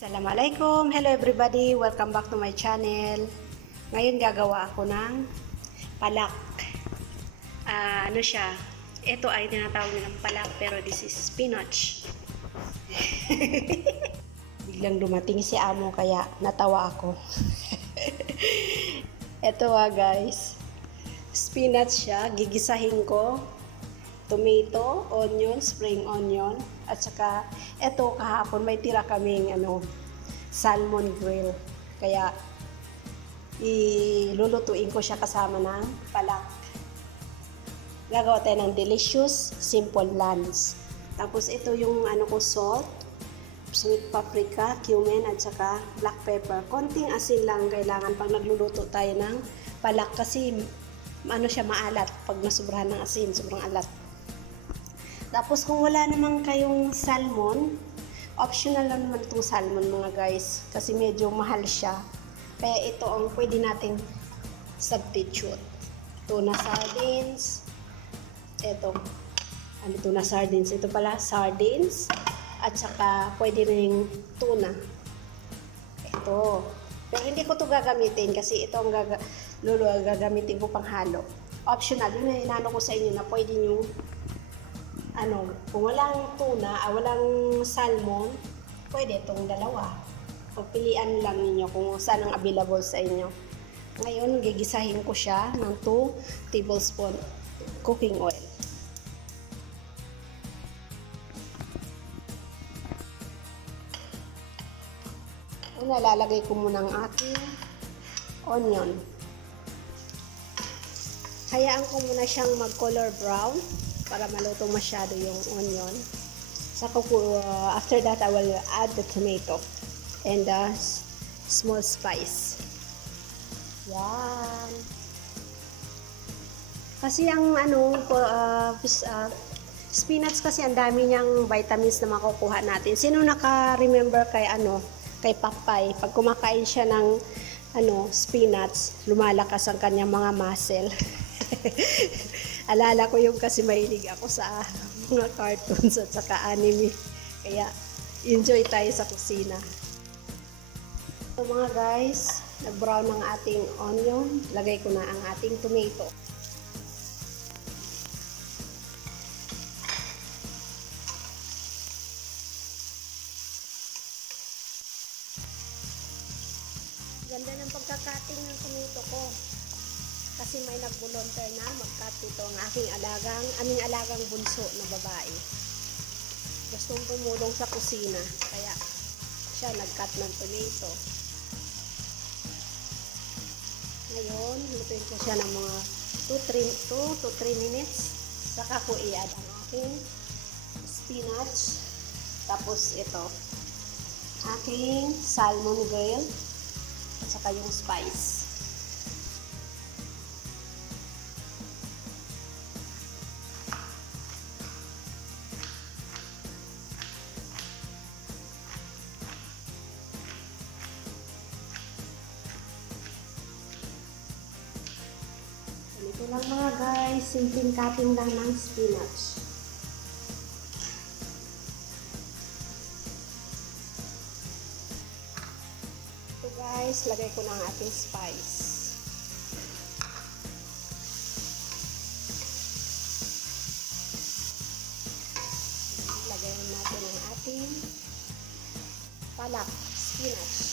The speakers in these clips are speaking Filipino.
Assalamualaikum! Hello everybody! Welcome back to my channel. Ngayon gagawa ako ng palak. Ano siya? Ito ay tinatawag nilang palak pero this is spinach. Biglang dumating si amo kaya natawa ako. Ito guys. Spinach siya. Gigisahin ko. Tomato, onion, spring onion, at saka eto kahapon may tira kaming salmon grill. Kaya ilulutuin ko siya kasama ng palak. Gagawa tayo ng delicious, simple lunch. Tapos ito yung salt, sweet paprika, cumin, at saka black pepper. Konting asin lang kailangan pag nagluluto tayo ng palak kasi siya maalat pag nasubrahan ng asin, sobrang alat. Tapos kung wala naman kayong salmon, optional lang naman itong salmon mga guys. Kasi medyo mahal siya. Kaya ito ang pwede nating substitute. Tuna sardines. Ito. Tuna sardines? Ito pala, sardines. At saka pwede rin tuna. Ito. Pero hindi ko ito gagamitin kasi ito ang gagamitin ko pang halo. Optional. Yun na inano ko sa inyo na pwede nyo kung walang tuna, walang salmon, pwede itong dalawa. Pagpilian lang ninyo kung saan ang available sa inyo. Ngayon, gigisahin ko siya ng 2 tablespoon cooking oil. Lalagay ko muna ang aking onion. Hayaan ko muna siyang mag-color brown para maluto masyado yung onion. Saka after that, I will add the tomato and the small spice. Yan. Kasi ang spinach kasi ang dami niyang vitamins na makukuha natin. Sino naka-remember kay Papay? Pag kumakain siya ng spinach, lumalakas ang kanyang mga muscle. Alala ko yung kasi mahilig ako sa mga cartoons at saka anime. Kaya enjoy tayo sa kusina. So mga guys, nag-brown ang ating onion. Lagay ko na ang ating tomato. Ganda ng pagkakating ng tomato ko. Kasi may nag-volunteer na mag-cut ito ang aming alagang bunso na babae. Gustong tumulong sa kusina. Kaya siya nag-cut ng tomato. Ngayon, lutuin ko siya ng mga 2 to 3 minutes. Saka ko i-add ang aking spinach. Tapos ito, aking salmon grill. At saka yung spice. Ito lang mga guys, simpleng cutting lang ng spinach. Ito guys, lagay ko na ang ating spice. Lagay natin ang ating palak, spinach.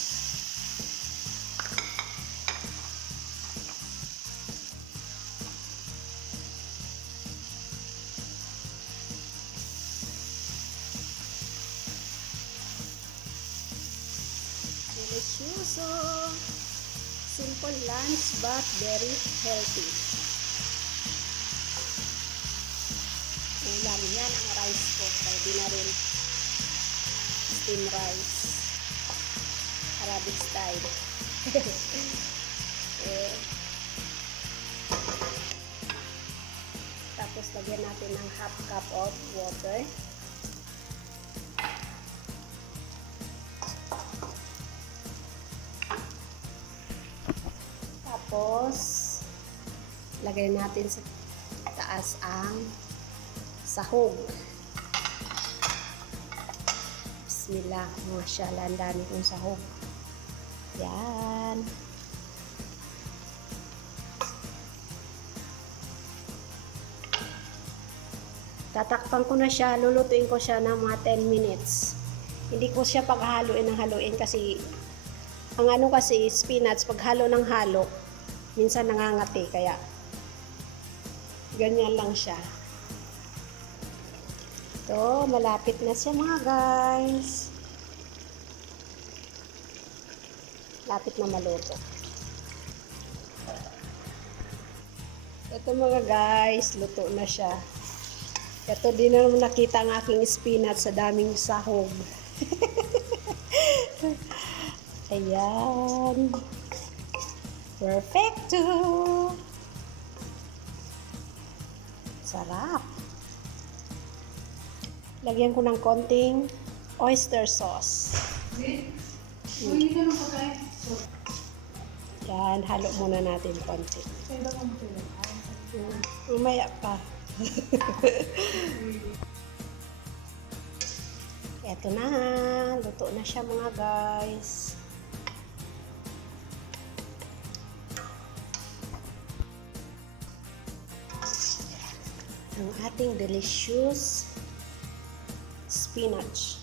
Delicioso! Simple lunch but very healthy. Ulam yan ang rice ko. Pwede na rin steam rice. Arabic style. Tapos lagyan natin ng half cup of water. Tapos, lagay natin sa taas ang sahog. Bismillah. Mashallah, ang dami kong sahog. Yan. Tatakpan ko na siya, lulutuin ko siya ng mga 10 minutes. Hindi ko siya paghaluin ng haluin kasi ang ano kasi spinach, pag halo ng halo, minsan nangangati, kaya ganyan lang siya. Ito, malapit na siya mga guys. Lapit na maluto. Ito mga guys, luto na siya. Ito din na naman nakita ang aking spinach sa daming sahog. Ayan. Perfecto. Sarap. Lagyan ko ng konting oyster sauce. Yan, halo muna natin konti. Umaya pa. Eto na, luto na siya mga guys. Ang ating delicious spinach.